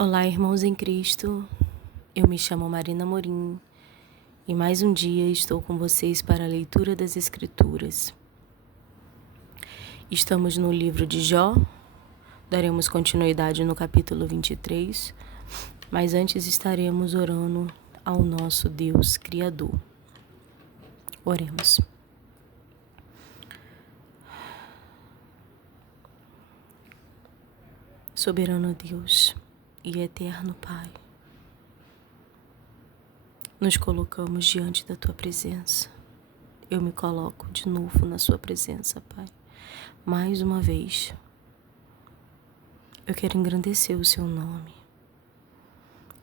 Olá, irmãos em Cristo, eu me chamo Marina Morim e mais um dia estou com vocês para a leitura das Escrituras. Estamos no livro de Jó, daremos continuidade no capítulo 23, mas antes estaremos orando ao nosso Deus Criador. Oremos. Soberano Deus e eterno Pai, nos colocamos diante da Tua presença. Eu me coloco de novo na Sua presença, Pai. Mais uma vez, eu quero engrandecer o Seu nome.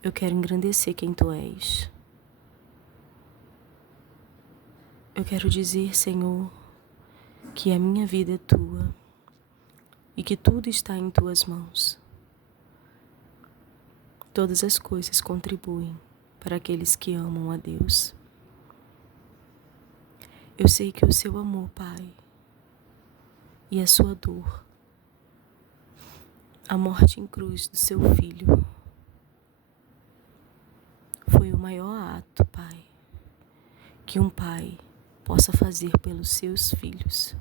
Eu quero engrandecer quem Tu és. Eu quero dizer, Senhor, que a minha vida é Tua e que tudo está em Tuas mãos. Todas as coisas contribuem para aqueles que amam a Deus. Eu sei que o Seu amor, Pai, e a Sua dor, a morte em cruz do Seu Filho, foi o maior ato, Pai, que um pai possa fazer pelos seus filhos,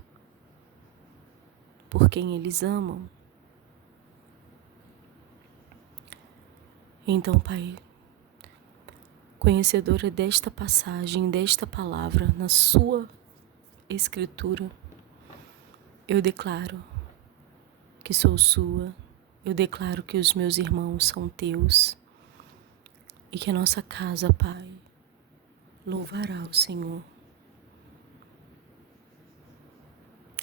por quem eles amam. Então, Pai, conhecedora desta passagem, desta palavra, na Sua Escritura, eu declaro que sou Sua, eu declaro que os meus irmãos são Teus e que a nossa casa, Pai, louvará o Senhor.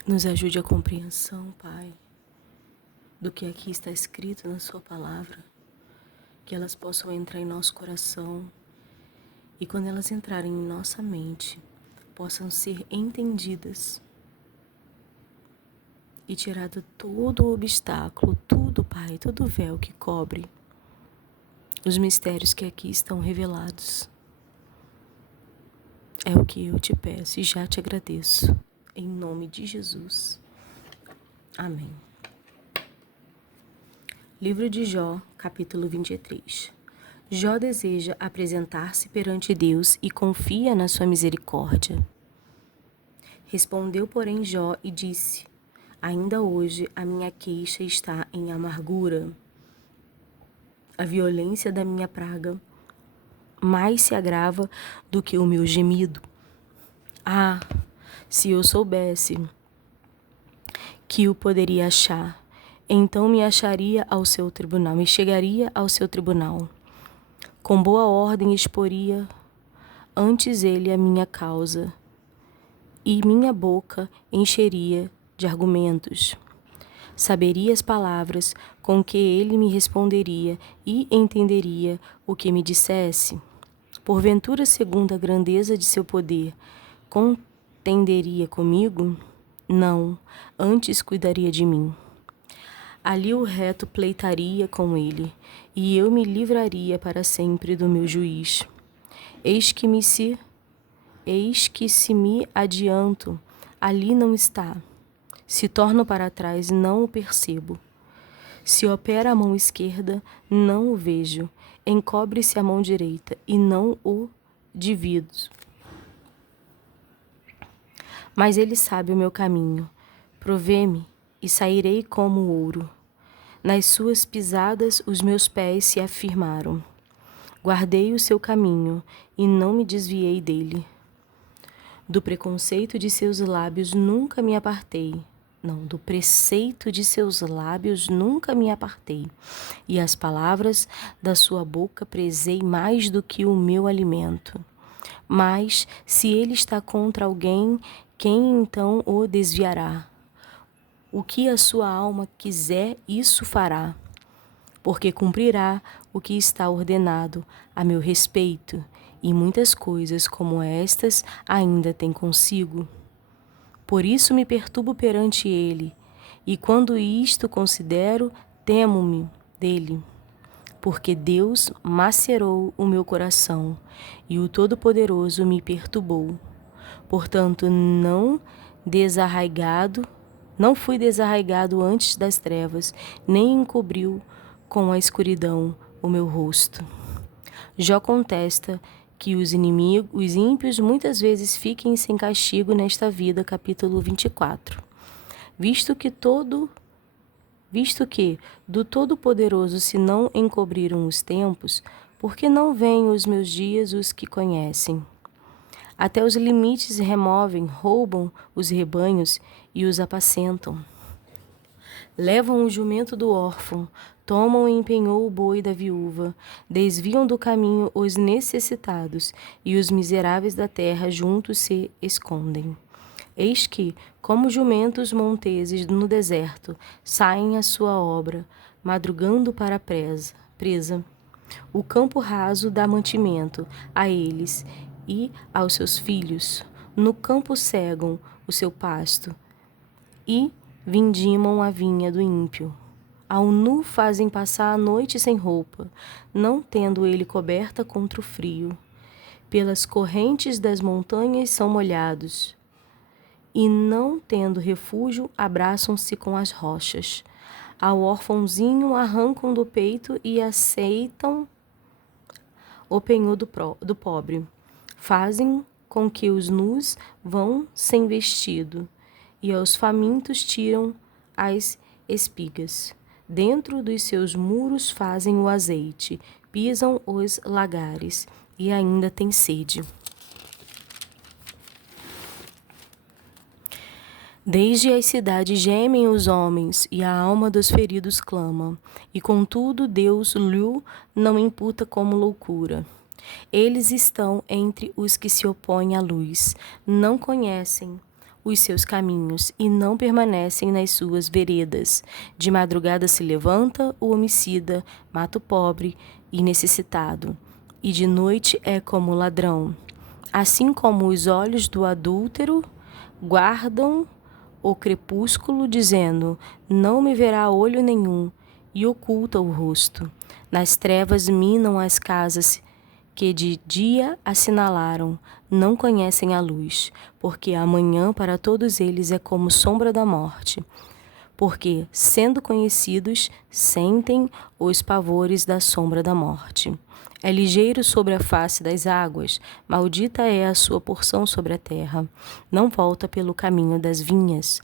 Nos ajude a compreensão, Pai, do que aqui está escrito na Sua palavra, que elas possam entrar em nosso coração e quando elas entrarem em nossa mente, possam ser entendidas e tirado todo o obstáculo, tudo, Pai, todo o véu que cobre os mistérios que aqui estão revelados. É o que eu te peço e já te agradeço, em nome de Jesus. Amém. Livro de Jó, capítulo 23. Jó deseja apresentar-se perante Deus e confia na sua misericórdia. Respondeu, porém, Jó e disse: ainda hoje a minha queixa está em amargura. A violência da minha praga mais se agrava do que o meu gemido. Ah, se eu soubesse que o poderia achar, então me acharia ao seu tribunal, me chegaria ao seu tribunal. Com boa ordem exporia antes ele a minha causa, e minha boca encheria de argumentos. Saberia as palavras com que ele me responderia e entenderia o que me dissesse. Porventura, segundo a grandeza de seu poder, contenderia comigo? Não, antes cuidaria de mim. Ali o reto pleitaria com ele, e eu me livraria para sempre do meu juiz. Eis que se me adianto, ali não está. Se torno para trás, não o percebo. Se opera a mão esquerda, não o vejo. Encobre-se a mão direita, e não o divido. Mas ele sabe o meu caminho. Provê-me, e sairei como ouro. Nas suas pisadas os meus pés se afirmaram. Guardei o seu caminho, e não me desviei dele. Do preconceito de seus lábios nunca me apartei. Do preceito de seus lábios nunca me apartei, e as palavras da sua boca prezei mais do que o meu alimento. Mas, se ele está contra alguém, quem então o desviará? O que a sua alma quiser, isso fará, porque cumprirá o que está ordenado a meu respeito, e muitas coisas como estas ainda tem consigo. Por isso me perturbo perante ele, e quando isto considero, temo-me dele. Porque Deus macerou o meu coração, e o Todo-Poderoso me perturbou. Portanto, não fui desarraigado antes das trevas, nem encobriu com a escuridão o meu rosto. Jó contesta que os ímpios muitas vezes fiquem sem castigo nesta vida, capítulo 24. Visto que do Todo-Poderoso se não encobriram os tempos, por que não veem os meus dias os que conhecem? Até os limites removem, roubam os rebanhos e os apacentam. Levam o jumento do órfão, tomam e empenhou o boi da viúva, desviam do caminho os necessitados, e os miseráveis da terra juntos se escondem. Eis que, como jumentos monteses no deserto, saem à sua obra, madrugando para a presa. O campo raso dá mantimento a eles e aos seus filhos. No campo cegam o seu pasto e vindimam a vinha do ímpio. Ao nu fazem passar a noite sem roupa, não tendo ele coberta contra o frio. Pelas correntes das montanhas são molhados, e não tendo refúgio, abraçam-se com as rochas. Ao órfãozinho arrancam do peito e aceitam o penhor do pobre. Fazem com que os nus vão sem vestido, e aos famintos tiram as espigas. Dentro dos seus muros fazem o azeite, pisam os lagares, e ainda têm sede. Desde as cidades gemem os homens, e a alma dos feridos clama, e contudo Deus lhe não imputa como loucura. Eles estão entre os que se opõem à luz, não conhecem os seus caminhos e não permanecem nas suas veredas. De madrugada se levanta o homicida, mata o pobre e necessitado, e de noite é como ladrão. Assim como os olhos do adúltero guardam o crepúsculo, dizendo: não me verá olho nenhum, e oculta o rosto. Nas trevas minam as casas que de dia assinalaram, não conhecem a luz, porque amanhã para todos eles é como sombra da morte. Porque, sendo conhecidos, sentem os pavores da sombra da morte. É ligeiro sobre a face das águas, maldita é a sua porção sobre a terra. Não volta pelo caminho das vinhas.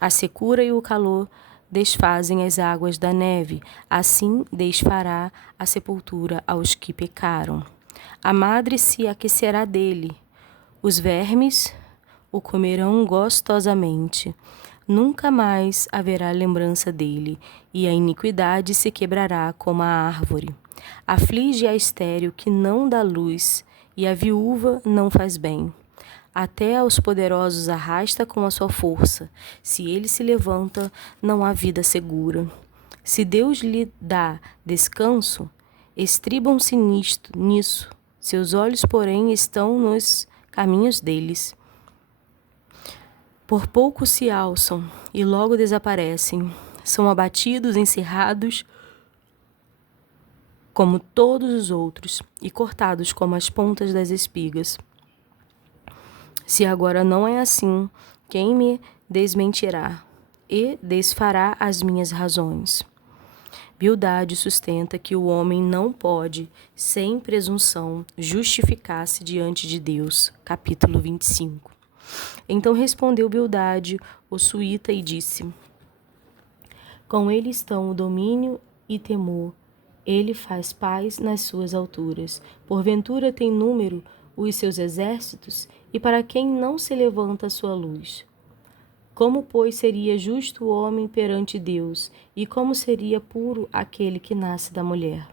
A secura e o calor desfazem as águas da neve, assim desfará a sepultura aos que pecaram. A madre se aquecerá dele, os vermes o comerão gostosamente. Nunca mais haverá lembrança dele, e a iniquidade se quebrará como a árvore. Aflige a estéril que não dá luz, e a viúva não faz bem. Até aos poderosos arrasta com a sua força. Se ele se levanta, não há vida segura. Se Deus lhe dá descanso, estribam-se nisso. Seus olhos, porém, estão nos caminhos deles. Por pouco se alçam e logo desaparecem. São abatidos, encerrados, como todos os outros, e cortados como as pontas das espigas. Se agora não é assim, quem me desmentirá e desfará as minhas razões? Bildade sustenta que o homem não pode, sem presunção, justificar-se diante de Deus. Capítulo 25. Então respondeu Bildade, o suíta, e disse: com ele estão o domínio e temor. Ele faz paz nas suas alturas. Porventura tem número os seus exércitos, e para quem não se levanta a sua luz? Como, pois, seria justo o homem perante Deus, e como seria puro aquele que nasce da mulher?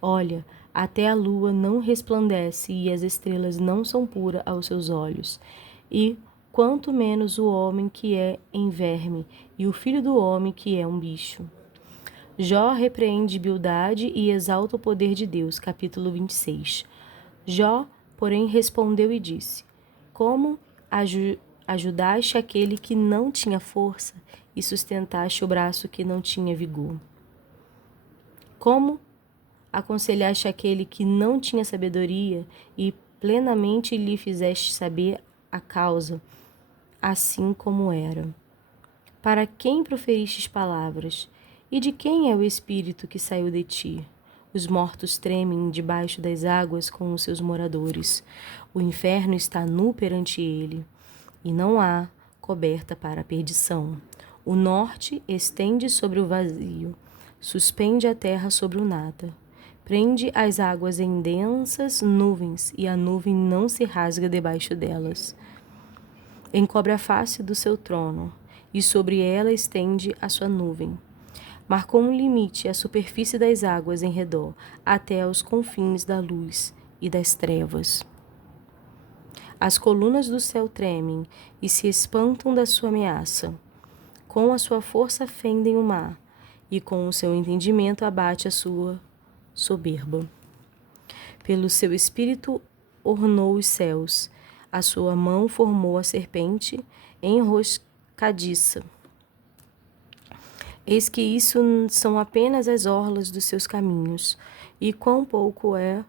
Olha, até a lua não resplandece, e as estrelas não são puras aos seus olhos. E quanto menos o homem que é em verme, e o filho do homem que é um bicho. Jó repreende Bildade e exalta o poder de Deus. Capítulo 26. Jó, porém, respondeu e disse: como ajudaste aquele que não tinha força e sustentaste o braço que não tinha vigor? Como aconselhaste aquele que não tinha sabedoria e plenamente lhe fizeste saber a causa, assim como era? Para quem proferistes palavras E de quem é o espírito que saiu de ti? Os mortos tremem debaixo das águas com os seus moradores. O inferno está nu perante ele, e não há coberta para a perdição. O norte estende sobre o vazio, suspende a terra sobre o nada. Prende as águas em densas nuvens, e a nuvem não se rasga debaixo delas. Encobre a face do seu trono, e sobre ela estende a sua nuvem. Marcou um limite à superfície das águas em redor, até aos confins da luz e das trevas. As colunas do céu tremem e se espantam da sua ameaça. Com a sua força fendem o mar, e com o seu entendimento abate a sua soberba. Pelo seu espírito ornou os céus, a sua mão formou a serpente enroscadiça. Eis que isso são apenas as orlas dos seus caminhos, e quão pouco é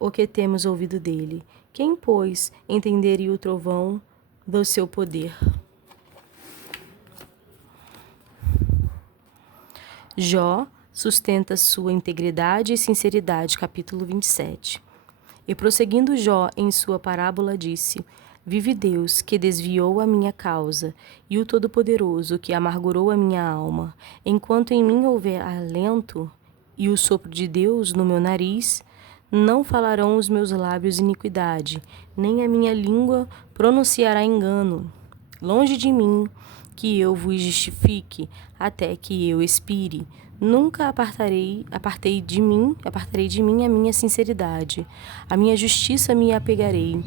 o que temos ouvido dele. Quem, pois, entenderia o trovão do seu poder? Jó sustenta sua integridade e sinceridade, capítulo 27. E prosseguindo Jó em sua parábola disse: Vive Deus, que desviou a minha causa, e o Todo-Poderoso, que amargurou a minha alma. Enquanto em mim houver alento, e o sopro de Deus no meu nariz, não falarão os meus lábios iniquidade, nem a minha língua pronunciará engano. Longe de mim que eu vos justifique, até que eu expire. Nunca apartei de mim a minha sinceridade. A minha justiça me apegarei,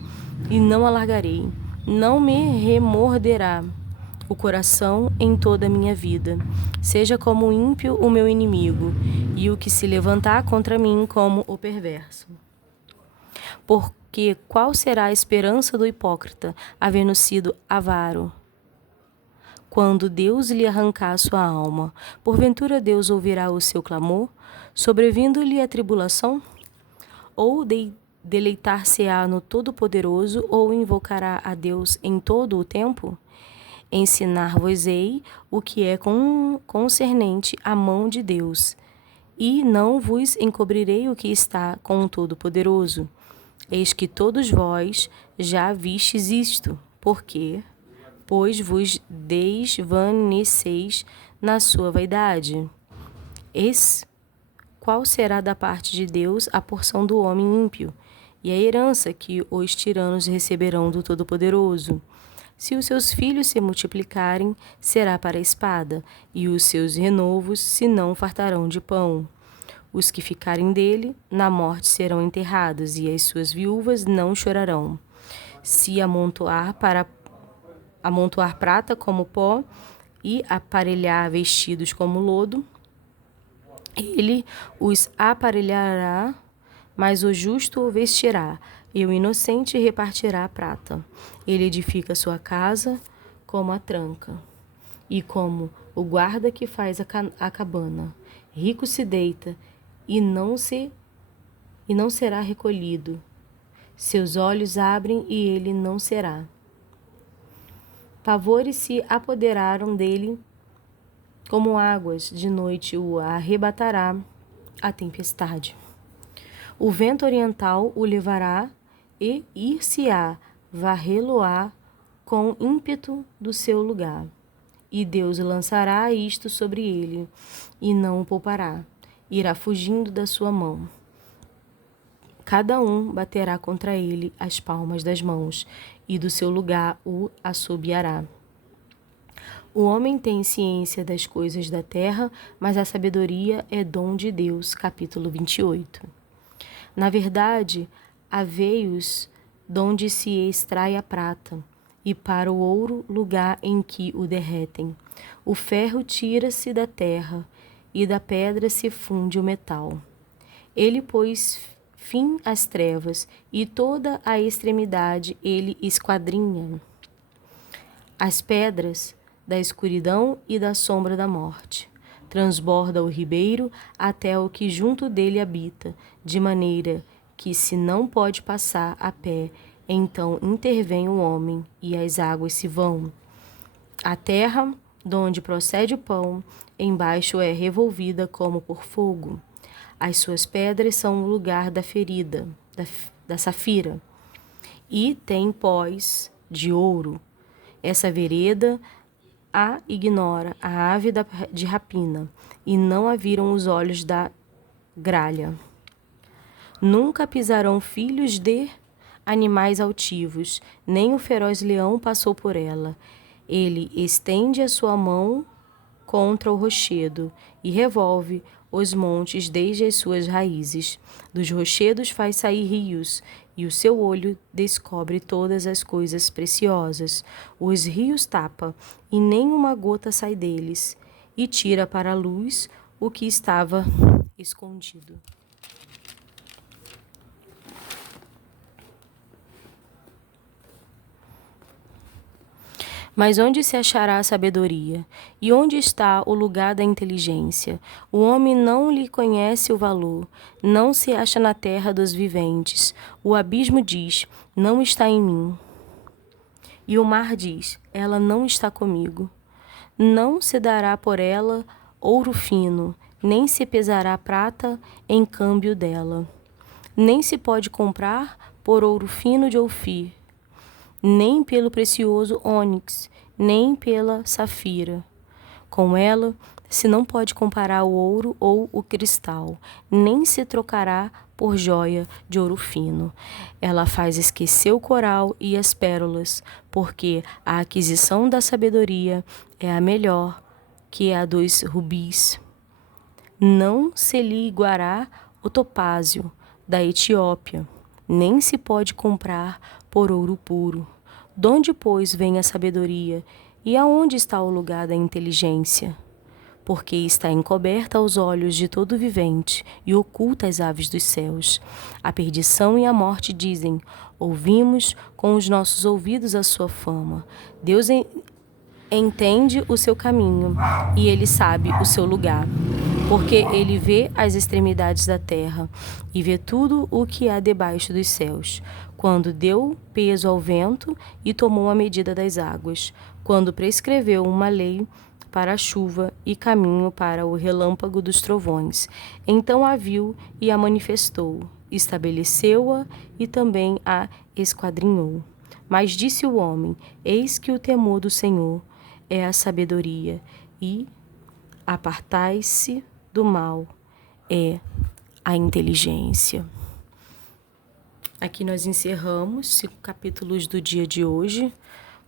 e não alargarei. Não me remorderá o coração em toda a minha vida. Seja como ímpio o meu inimigo, e o que se levantar contra mim como o perverso. Porque qual será a esperança do hipócrita, havendo sido avaro, quando Deus lhe arrancar a sua alma? Porventura Deus ouvirá o seu clamor, sobrevindo-lhe a tribulação? Ou deleitar-se-á no Todo-Poderoso, ou invocará a Deus em todo o tempo? Ensinar-vos-ei o que é concernente à mão de Deus, e não vos encobrirei o que está com o Todo-Poderoso. Eis que todos vós já vistes isto, porque pois vos desvaneceis na sua vaidade. Qual será da parte de Deus a porção do homem ímpio, e a herança que os tiranos receberão do Todo-Poderoso? Se os seus filhos se multiplicarem, será para a espada, e os seus renovos se não fartarão de pão. Os que ficarem dele, na morte serão enterrados, e as suas viúvas não chorarão. Se amontoar prata como pó e aparelhar vestidos como lodo, ele os aparelhará, mas o justo o vestirá, e o inocente repartirá a prata. Ele edifica sua casa como a tranca, e como o guarda que faz a cabana. Rico se deita e não será recolhido. Seus olhos abrem e ele não será. Pavores se apoderaram dele, como águas de noite o arrebatará a tempestade. O vento oriental o levará e ir-se-á, varrê-lo-á com ímpeto do seu lugar. E Deus lançará isto sobre ele, e não o poupará. Irá fugindo da sua mão. Cada um baterá contra ele as palmas das mãos, e do seu lugar o assobiará. O homem tem ciência das coisas da terra, mas a sabedoria é dom de Deus. Capítulo 28. Na verdade, há veios donde se extrai a prata, e para o ouro lugar em que o derretem. O ferro tira-se da terra, e da pedra se funde o metal. Ele pôs fim às trevas, e toda a extremidade ele esquadrinha. As pedras da escuridão e da sombra da morte. Transborda o ribeiro até o que junto dele habita, de maneira que se não pode passar a pé, então intervém o homem, e as águas se vão. A terra Donde procede o pão, embaixo é revolvida como por fogo. As suas pedras são o lugar da ferida, da safira, e tem pós de ouro. Essa vereda a ignora a ave de rapina, e não a viram os olhos da gralha. Nunca pisarão filhos de animais altivos, nem o feroz leão passou por ela. Ele estende a sua mão contra o rochedo e revolve os montes desde as suas raízes. Dos rochedos faz sair rios, e o seu olho descobre todas as coisas preciosas. Os rios tapa, e nem uma gota sai deles, e tira para a luz o que estava escondido. Mas onde se achará a sabedoria? E onde está o lugar da inteligência? O homem não lhe conhece o valor, não se acha na terra dos viventes. O abismo diz, não está em mim. E o mar diz, ela não está comigo. Não se dará por ela ouro fino, nem se pesará prata em câmbio dela. Nem se pode comprar por ouro fino de Ofir, nem pelo precioso ônix, nem pela safira. Com ela se não pode comparar o ouro ou o cristal, nem se trocará por joia de ouro fino. Ela faz esquecer o coral e as pérolas, porque a aquisição da sabedoria é a melhor que a dos rubis. Não se lhe igualará o topázio da Etiópia, nem se pode comprar por ouro puro. Donde, pois, vem a sabedoria, e aonde está o lugar da inteligência? Porque está encoberta aos olhos de todo vivente e oculta às aves dos céus. A perdição e a morte dizem, ouvimos com os nossos ouvidos a sua fama. Deus entende o seu caminho, e ele sabe o seu lugar. Porque ele vê as extremidades da terra e vê tudo o que há debaixo dos céus. Quando deu peso ao vento e tomou a medida das águas. Quando prescreveu uma lei para a chuva e caminho para o relâmpago dos trovões. Então a viu e a manifestou, estabeleceu-a e também a esquadrinhou. Mas disse o homem, eis que o temor do Senhor é a sabedoria, e apartai-se do mal é a inteligência. Aqui nós encerramos 5 capítulos do dia de hoje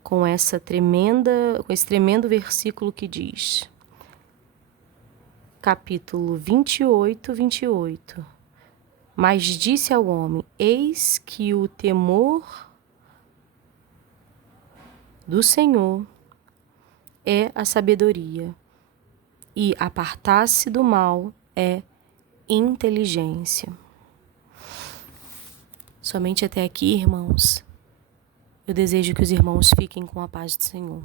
com esse tremendo versículo que diz, capítulo 28. Mas disse ao homem, eis que o temor do Senhor é a sabedoria, e apartar-se do mal é inteligência. Somente até aqui, irmãos. Eu desejo que os irmãos fiquem com a paz do Senhor.